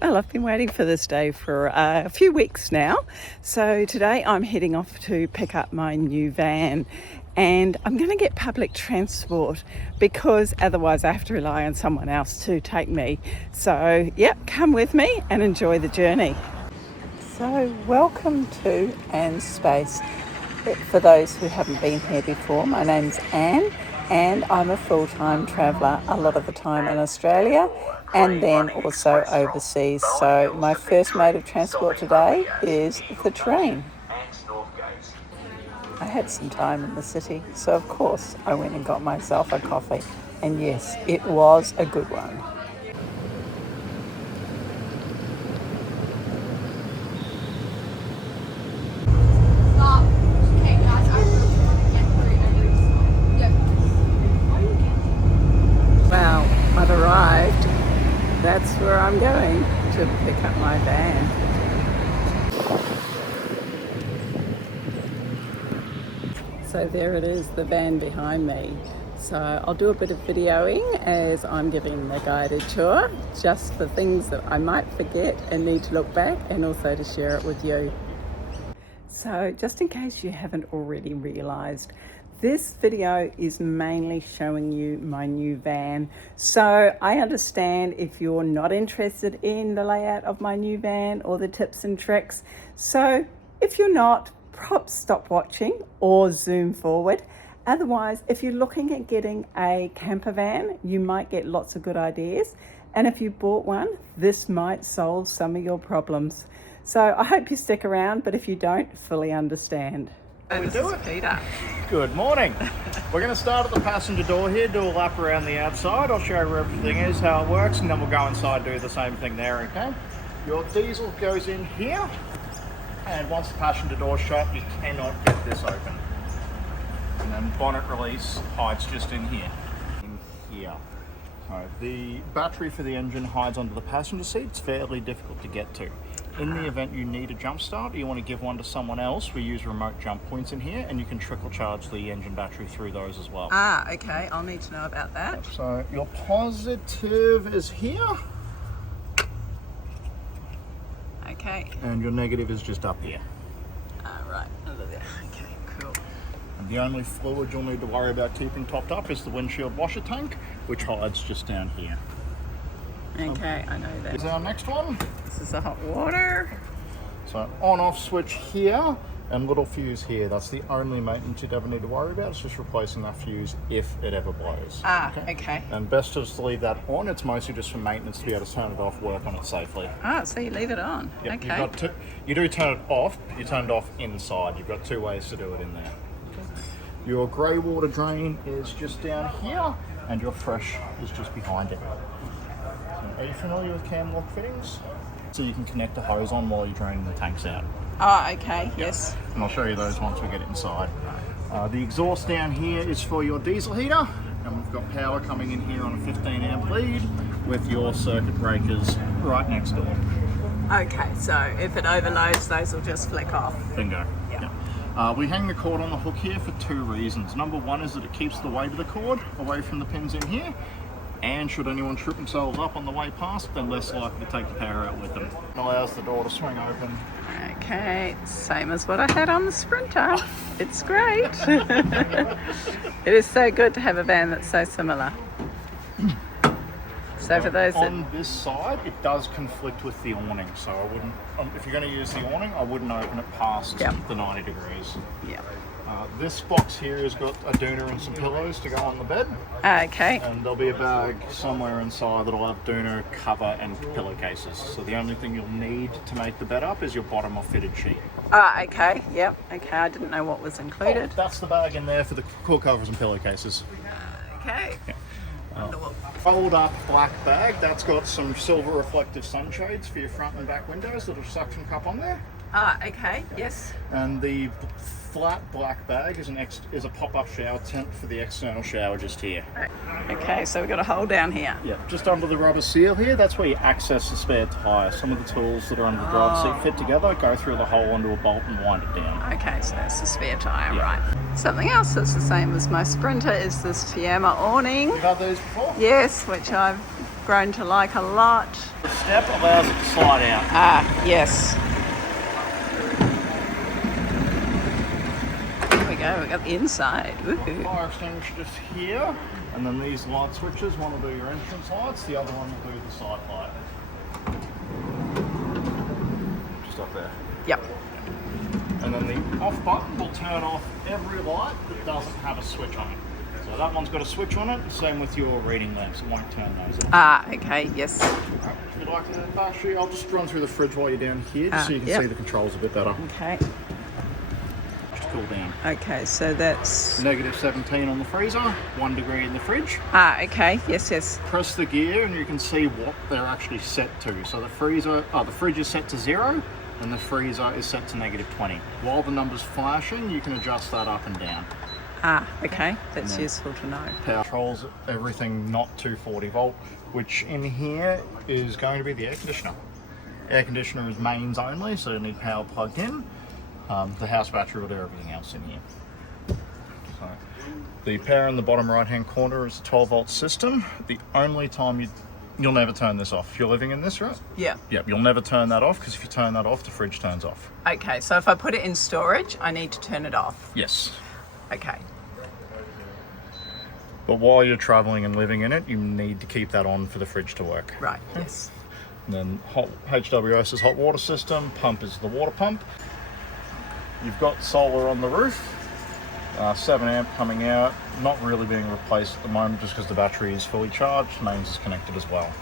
Well, I've been waiting for this day for a few weeks now. So today I'm heading off to pick up my new van, and I'm going to get public transport because otherwise I have to rely on someone else to take me. So, yep, come with me and enjoy the journey. So, welcome to Anne's Space. For those who haven't been here before, my name's Anne and I'm a full-time traveller, a lot of the time in Australia and then also overseas. So my first mode of transport today is the train. I had some time in the city, so of course I went and got myself a coffee. And yes, it was a good one. Wow, I've arrived. That's where I'm going to pick up my van. So there it is, the van behind me. So I'll do a bit of videoing as I'm giving the guided tour, just for things that I might forget and need to look back, and also to share it with you. So just in case you haven't already realised, this video is mainly showing you my new van. So I understand if you're not interested in the layout of my new van or the tips and tricks. So if you're not, perhaps stop watching or zoom forward. Otherwise, if you're looking at getting a camper van, you might get lots of good ideas. And if you bought one, this might solve some of your problems. So I hope you stick around, but if you don't, fully understand. This is Peter. Good morning. We're going to start at the passenger door here, do a lap around the outside. I'll show you where everything is, how it works, and then we'll go inside and do the same thing there, okay? Your diesel goes in here, and once the passenger door's shut, you cannot get this open. And then bonnet release hides just in here. So the battery for the engine hides under the passenger seat. It's fairly difficult to get to. In the event you need a jump start or you want to give one to someone else, we use remote jump points in here, and you can trickle charge the engine battery through those as well. Okay, I'll need to know about that. So your positive is here. Okay. And your negative is just up here. Right, under there. Okay, cool. And the only fluid you'll need to worry about keeping topped up is the windshield washer tank, which hides just down here. Okay, I know that. Here's our next one. This is the hot water. So on-off switch here and little fuse here. That's the only maintenance you'd ever need to worry about. It's just replacing that fuse if it ever blows. Okay. And best just to leave that on. It's mostly just for maintenance to be able to turn it off, work on it safely. So you leave it on. Yep, Okay. You do turn it off, you turn it off inside. You've got two ways to do it in there. Your grey water drain is just down here, and your fresh is just behind it. Are you familiar with cam lock fittings? So you can connect the hose on while you're draining the tanks out. Okay, yes. And I'll show you those once we get inside. The exhaust down here is for your diesel heater, and we've got power coming in here on a 15 amp lead with your circuit breakers right next door. Okay, so if it overloads, those will just flick off. Bingo. Yeah. We hang the cord on the hook here for two reasons. Number one is that it keeps the weight of the cord away from the pins in here. And should anyone trip themselves up on the way past, they're less likely to take the power out with them. It allows the door to swing open. Okay, same as what I had on the Sprinter. It's great. It is so good to have a van that's so similar. So for those on this side, it does conflict with the awning, so I wouldn't. If you're going to use the awning, I wouldn't open it past the 90 degrees. Yeah. This box here has got a doona and some pillows to go on the bed. Okay. And there'll be a bag somewhere inside that'll have doona, cover and pillowcases. So the only thing you'll need to make the bed up is your bottom or fitted sheet. Okay. Yep. Okay. I didn't know what was included. That's the bag in there for the cool covers and pillowcases. Okay. Yeah. Fold up black bag. That's got some silver reflective sunshades for your front and back windows. Little suction cup on there. Okay. Yes. And the flat black bag is a pop-up shower tent for the external shower just here. Okay, so we've got a hole down here. Yeah, just under the rubber seal here, that's where you access the spare tyre. Some of the tools that are under the driver's seat fit together, go through the hole onto a bolt and wind it down. Okay, so that's the spare tyre, right. Something else that's the same as my Sprinter is this Fiamma awning. You've had those before? Yes, which I've grown to like a lot. The step allows it to slide out. Ah, yes. Here we go, we got the inside. Woohoo. Fire extinguisher just here, and then these light switches. One will do your entrance lights, the other one will do the side light. Just up there. Yep. And then the off button will turn off every light that doesn't have a switch on it. So that one's got a switch on it, same with your reading lamps, it won't turn those off. Ah, okay, yes. Right, if you'd like to battery, I'll just run through the fridge while you're down here, just so you can see the controls a bit better. Okay. Just cool down. Okay, so that's... Negative 17 on the freezer, 1 degree in the fridge. Ah, okay, yes, yes. Press the gear and you can see what they're actually set to. So the fridge is set to 0 and the freezer is set to negative 20. While the number's flashing, you can adjust that up and down. Ah, okay, that's useful to know. Power controls everything not 240 volt, which in here is going to be the air conditioner. Air conditioner is mains only, so you need power plugged in. The house battery will do everything else in here. So, the power in the bottom right hand corner is a 12 volt system. The only time you'll never turn this off. You're living in this, right? Yeah. Yep, you'll never turn that off, because if you turn that off, the fridge turns off. Okay, so if I put it in storage, I need to turn it off. Yes. Okay. But while you're traveling and living in it, you need to keep that on for the fridge to work. Right, yes. And then HWS is hot water system, pump is the water pump. You've got solar on the roof, 7 amp coming out, not really being replaced at the moment just because the battery is fully charged, mains is connected as well.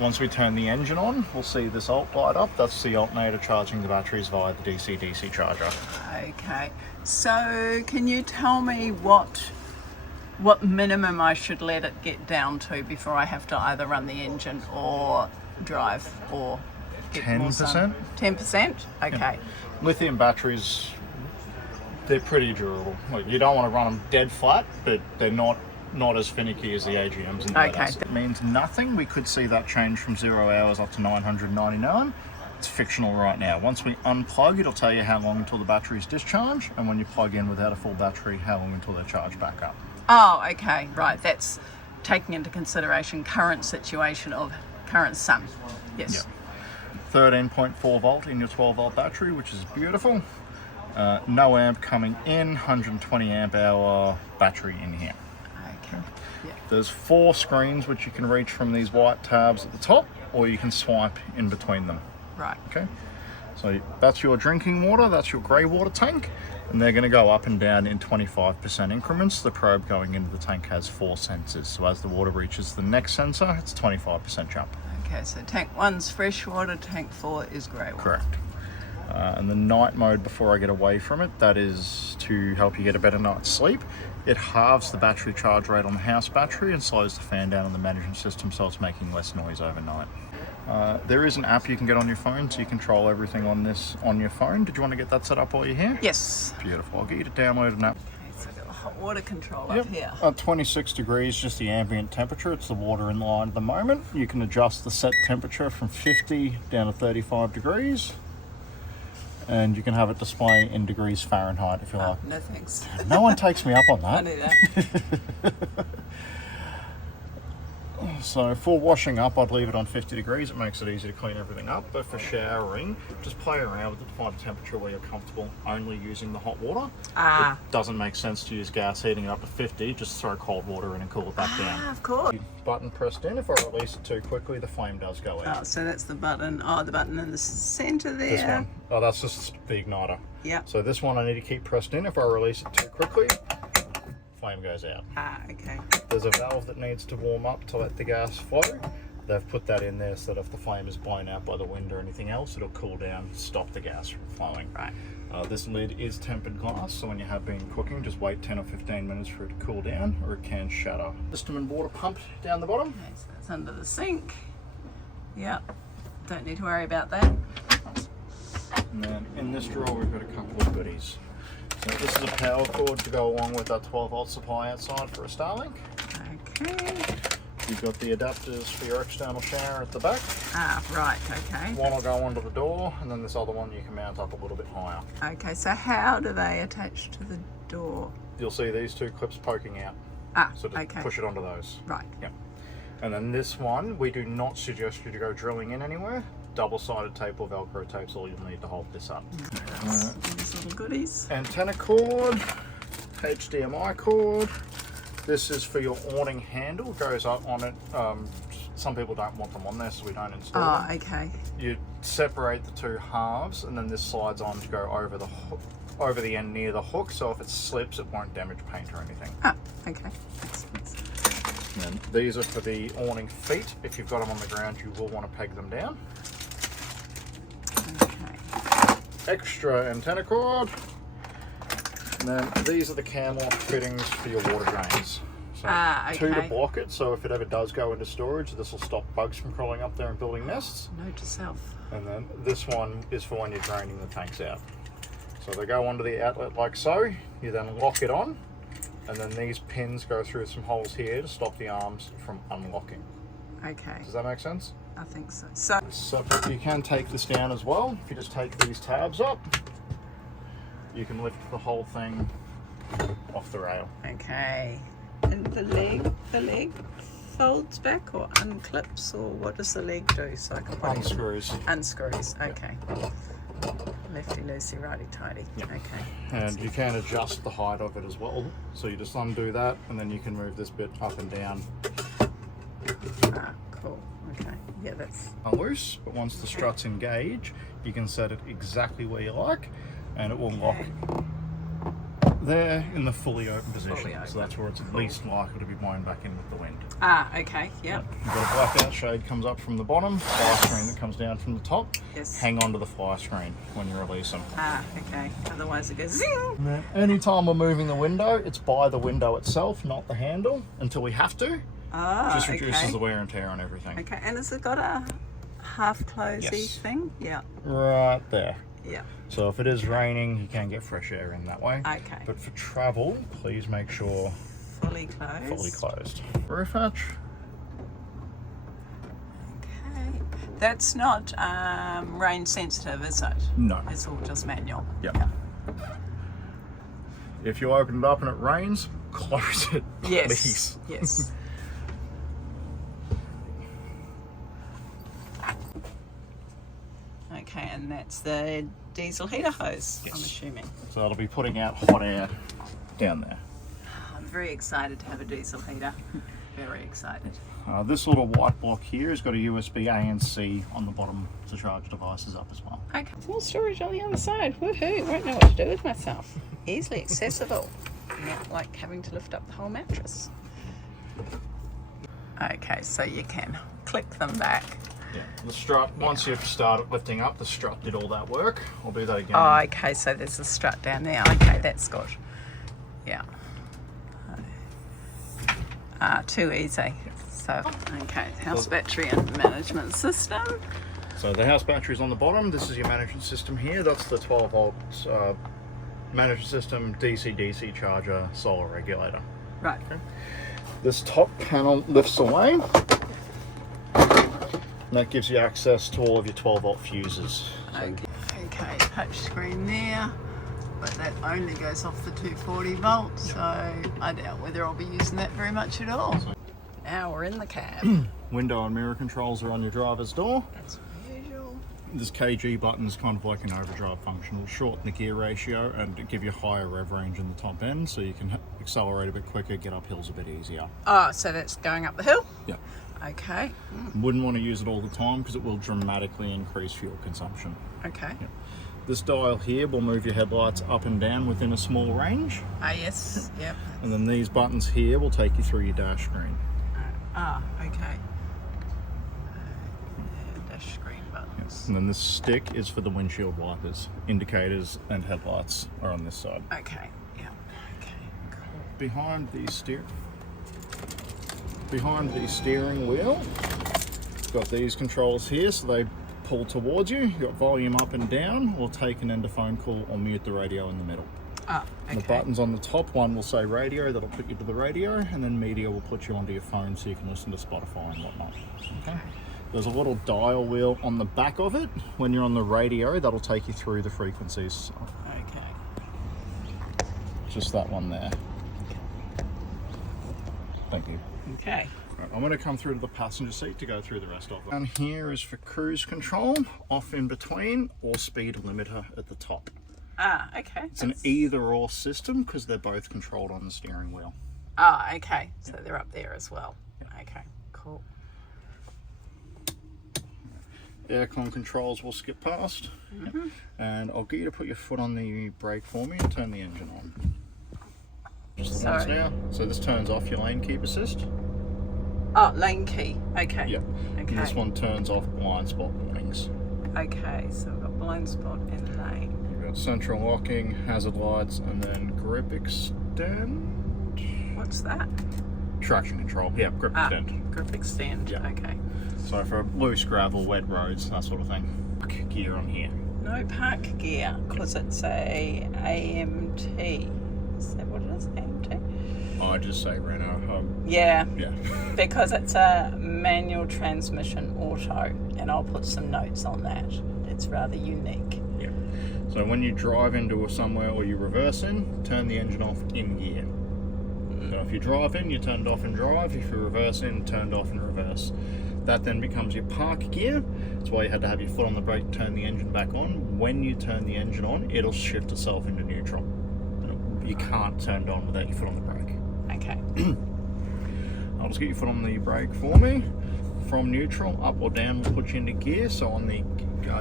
Once we turn the engine on, we'll see this alt light up. That's the alternator charging the batteries via the DC-DC charger. Okay, so can you tell me what minimum I should let it get down to before I have to either run the engine or drive or get more sun? 10%? Okay. Yeah. Lithium batteries, they're pretty durable. Like, you don't want to run them dead flat, but they're not as finicky as the AGMs and the leaders. It means nothing. We could see that change from 0 hours up to 999. It's fictional right now. Once we unplug, it'll tell you how long until the battery's discharged, and when you plug in without a full battery, how long until they're charged back up. Oh, okay, right. That's taking into consideration current situation of current sun. Yes. Yep. 13.4 volt in your 12 volt battery, which is beautiful. No amp coming in, 120 amp hour battery in here. Okay. Yeah. There's 4 screens which you can reach from these white tabs at the top, or you can swipe in between them. Right. Okay. So that's your drinking water, that's your grey water tank, and they're going to go up and down in 25% increments. The probe going into the tank has 4 sensors, so as the water reaches the next sensor, it's a 25% jump. Okay, so tank 1's fresh water, tank 4 is grey water. Correct. And the night mode, before I get away from it, that is to help you get a better night's sleep. It halves the battery charge rate on the house battery and slows the fan down on the management system, so it's making less noise overnight. There is an app you can get on your phone, so you control everything on this on your phone. Did you want to get that set up while you're here? Yes. Beautiful. I'll get you to download an app. Okay, so I've got the hot water control up here. 26 degrees, just the ambient temperature. It's the water in line at the moment. You can adjust the set temperature from 50 down to 35 degrees. And you can have it display in degrees Fahrenheit if you like. No thanks. No one takes me up on that. I knew that. So for washing up, I'd leave it on 50 degrees. It makes it easy to clean everything up. But for showering, just play around with it to find a temperature where you're comfortable only using the hot water. It doesn't make sense to use gas heating it up to 50. Just throw cold water in and cool it back down. Of course. Button pressed in. If I release it too quickly, the flame does go out. Oh, so that's the button. Oh, the button in the centre there. This one. Oh, that's just the igniter. Yeah. So this one I need to keep pressed in. If I release it too quickly, flame goes out. Okay. There's a valve that needs to warm up to let the gas flow. They've put that in there so that if the flame is blown out by the wind or anything else, it'll cool down, stop the gas from flowing. Right. This lid is tempered glass, so when you have been cooking, just wait 10 or 15 minutes for it to cool down, or it can shatter. System and water pump down the bottom. Okay, so that's under the sink. Yeah. Don't need to worry about that. And then in this drawer, we've got a couple of goodies. So this is a power cord to go along with that 12 volt supply outside for a Starlink. Okay. You've got the adapters for your external shower at the back. Right, okay. One will go under the door, and then this other one you can mount up a little bit higher. Okay, so how do they attach to the door? You'll see these 2 clips poking out. So just push it onto those. Right. Yep. And then this one, we do not suggest you to go drilling in anywhere. Double-sided tape or Velcro tape's all you'll need to hold this up. These little goodies. Antenna cord, HDMI cord. This is for your awning handle, goes up on it. Some people don't want them on there, so we don't install them. Okay. You separate the two halves, and then this slides on to go over the end near the hook, so if it slips, it won't damage paint or anything. Okay. Excellent. And these are for the awning feet. If you've got them on the ground, you will want to peg them down. Okay. Extra antenna cord. And then these are the cam lock fittings for your water drains. So okay. two to block it, so if it ever does go into storage, this will stop bugs from crawling up there and building nests. Note to self. And then this one is for when you're draining the tanks out. So they go onto the outlet like so. You then lock it on, and then these pins go through some holes here to stop the arms from unlocking. Okay. Does that make sense? I think so. So You can take this down as well. If you just take these tabs up, you can lift the whole thing off the rail. okay. And the leg folds back or unclips, or what does the leg do? So I can put it in? Unscrews. Unscrews. Okay. Lefty loosey, righty tighty. Yep. Okay. And you can adjust the height of it as well. So you just undo that, and then you can move this bit up and down. Cool. Okay. Yeah, that's Loose, but once the struts engage, you can set it exactly where you like, and it will lock there in the fully open position. Fully open. So that's where it's least likely to be blown back in with the wind. okay. Yep. You've got a blackout shade comes up from the bottom, fly screen that comes down from the top. Yes. Hang on to the fly screen when you release them. Okay. Otherwise it goes zing. Anytime we're moving the window, it's by the window itself, not the handle, until we have to. Just reduces the wear and tear on everything. Okay. And has it got a half closey Yes. thing? Yeah. Right there. Yeah. So if it is raining, you can get fresh air in that way. Okay. But for travel, please make sure Fully closed. fully closed. Roof hatch. Okay. That's not rain sensitive, is it? No. It's all just manual. Yep. If you open it up and it rains, close it, Yes. please. Yes. Okay, and that's the diesel heater hose, Yes. I'm assuming. So that'll be putting out hot air down there. I'm very excited to have a diesel heater. Very excited. This little white block here has got a USB A and C on the bottom to charge devices up as well. Okay. More storage on the other side. Woohoo! Won't know what to do with myself. Easily accessible. Not like having to lift up the whole mattress. Okay, so you can click them back. Yeah. The strut, once you've started lifting up, the strut did all that work. I'll do that again. Oh, okay, so there's a strut down there. Okay, that's good. Yeah. Too easy. So, okay, house battery and management system. So the house battery's on the bottom. This is your management system here. That's the 12 volt management system, DC-DC charger, solar regulator. Right. Okay. This top panel lifts away. And that gives you access to all of your 12 volt fuses. Okay, touch screen there, but that only goes off the 240 volt, so I doubt whether I'll be using that very much at all. Now we're in the cab. Window and mirror controls are on your driver's door. That's usual. This KG button is kind of like an overdrive function. It'll shorten the gear ratio and give you higher rev range in the top end, so you can accelerate a bit quicker, get up hills a bit easier. Oh, so that's going up the hill? Yeah. Okay. Wouldn't want to use it all the time because it will dramatically increase fuel consumption. Okay. Yeah. This dial here will move your headlights up and down within a small range. Yes. Yep. And then these buttons here will take you through your dash screen. Okay. Dash screen buttons. And then this stick is for the windshield wipers. Indicators and headlights are on this side. Okay. Yeah. Okay. Cool. Behind the steering wheel, you've got these controls here, so they pull towards you. You've got volume up and down, or take an end of phone call, or mute the radio in the middle. Okay. The buttons on the top one will say radio, that'll put you to the radio, and then media will put you onto your phone so you can listen to Spotify and whatnot. Okay. There's a little dial wheel on the back of it. When you're on the radio, that'll take you through the frequencies. Okay. Just that one there. Thank you. Okay. Right, I'm going to come through to the passenger seat to go through the rest of them. And here is for cruise control, off in between, or speed limiter at the top. Ah, okay. It's an either or system because they're both controlled on the steering wheel. Ah, okay. So they're up there as well. Okay, cool. Aircon controls we'll skip past. And I'll get you to put your foot on the brake for me and turn the engine on. Just once now. So this turns off your lane keep assist. Oh, lane key. Okay. Yep. Okay. And this one turns off blind spot warnings. Okay, so we've got blind spot and lane. You've got central locking, hazard lights, and then grip extend. What's that? Traction control. Yeah, grip extend. Grip extend. Yeah. Okay. So for loose gravel, wet roads, that sort of thing. Gear on here. No park gear because it's a AMT. Is that what it is? AMT? I just say Renault. Yeah. Yeah. Because it's a manual transmission auto, and I'll put some notes on that. It's rather unique. Yeah. So when you drive into somewhere or you reverse in, turn the engine off in gear. So if you drive in, you turn it off in drive. If you reverse in, turn it off in reverse. That then becomes your park gear. That's why you had to have your foot on the brake, turn the engine back on. When you turn the engine on, it'll shift itself into neutral. You can't turn it on without your foot on the brake. Okay. I'll just get your foot on the brake for me. From neutral, up or down will put you into gear. So on the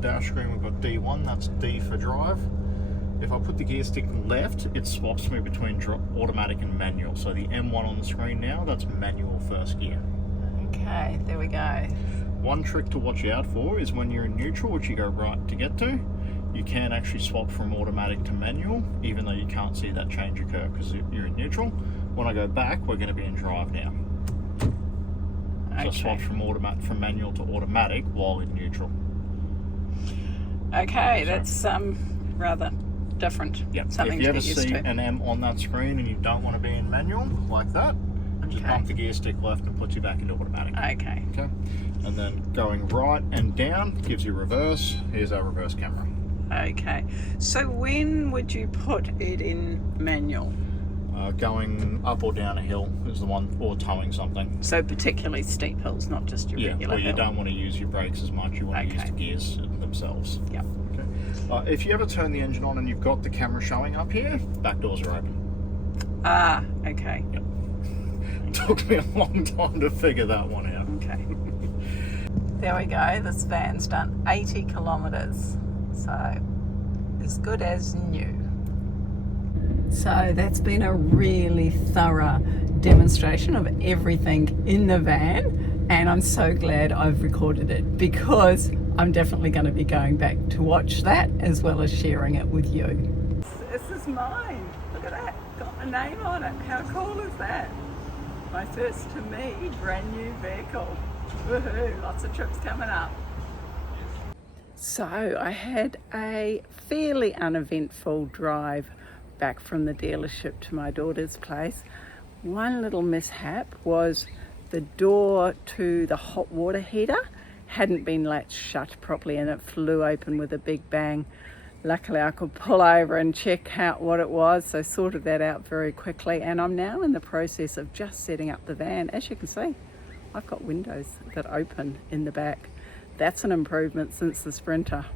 dash screen we've got D1, that's D for drive. If I put the gear stick left, it swaps me between automatic and manual. So the M1 on the screen now, that's manual first gear. Okay, there we go. One trick to watch out for is when you're in neutral, which you go right to get to, you can actually swap from automatic to manual, even though you can't see that change occur because you're in neutral. When I go back, we're going to be in drive now. So swap from manual to automatic while in neutral. Okay, that's rather different. Yep. Something if you to ever get used see to. an M on that screen and you don't want to be in manual like that, just bump the gear stick left and puts you back into automatic. Okay. Okay. And then going right and down gives you reverse. Here's our reverse camera. Okay. So when would you put it in manual? Going up or down a hill is the one, or towing something. So particularly steep hills, not just your regular well, you hill. don't want to use your brakes as much. You want to use the gears themselves. Yep. Okay. If you ever turn the engine on and you've got the camera showing up here, back doors are open. Ah, okay. Yep. Took me a long time to figure that one out. Okay. There we go. This van's done 80 kilometres. So as good as new. So that's been a really thorough demonstration of everything in the van, and I'm so glad I've recorded it because I'm definitely going to be going back to watch that as well as sharing it with you. This is mine. Look at that. Got my name on it. How cool is that? My first, to me, brand new vehicle. Woohoo, lots of trips coming up. So I had a fairly uneventful drive back from the dealership to my daughter's place. One little mishap was the door to the hot water heater hadn't been latched shut properly and it flew open with a big bang. Luckily I could pull over and check out what it was, so sorted that out very quickly, and I'm now in the process of just setting up the van. As you can see, I've got windows that open in the back. That's an improvement since the Sprinter.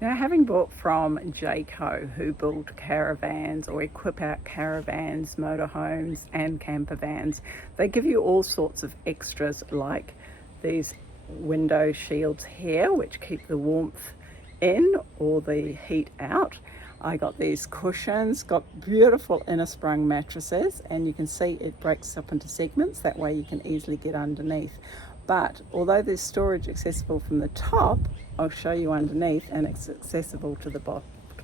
Now, having bought from Jayco, who build caravans or equip out caravans, motorhomes and camper vans, they give you all sorts of extras like these window shields here, which keep the warmth in or the heat out. I got these cushions, got beautiful inner sprung mattresses, and you can see it breaks up into segments, that way you can easily get underneath. But although there's storage accessible from the top, I'll show you underneath, and it's accessible to the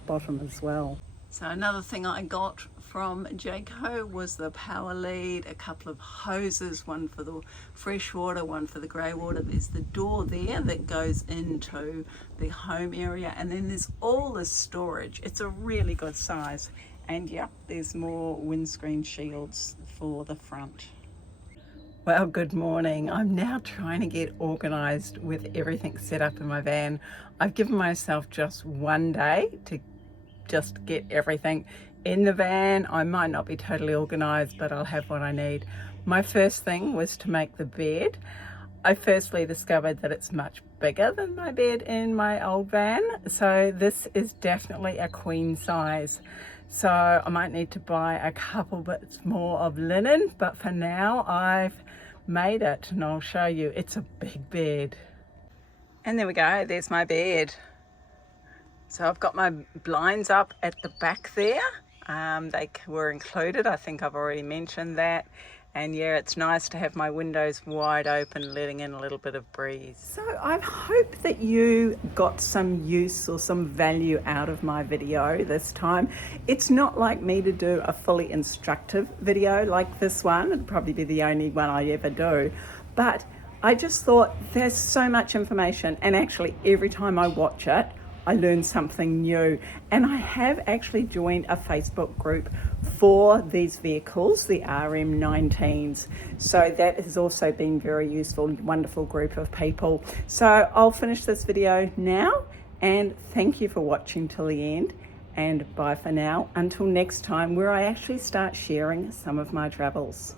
bottom as well. So another thing I got from Jayco was the power lead, a couple of hoses, one for the fresh water, one for the grey water. There's the door there that goes into the home area, and then there's all this storage. It's a really good size. And yep, there's more windscreen shields for the front. Well, good morning. I'm now trying to get organised with everything set up in my van. I've given myself just one day to just get everything in the van. I might not be totally organised, but I'll have what I need. My first thing was to make the bed. I firstly discovered that it's much bigger than my bed in my old van, so this is definitely a queen size. So I might need to buy a couple bits more of linen, but for now I've made it and I'll show you. It's a big bed. And there we go, there's my bed. So I've got my blinds up at the back there. They were included, I think I've already mentioned that. And yeah, it's nice to have my windows wide open, letting in a little bit of breeze. So I hope that you got some use or some value out of my video this time. It's not like me to do a fully instructive video like this one. It'd probably be the only one I ever do. But I just thought there's so much information, and actually every time I watch it, I learn something new. And I have actually joined a Facebook group for these vehicles, the RM19s. So that has also been very useful, wonderful group of people. So I'll finish this video now, and thank you for watching till the end, and bye for now until next time, where I actually start sharing some of my travels.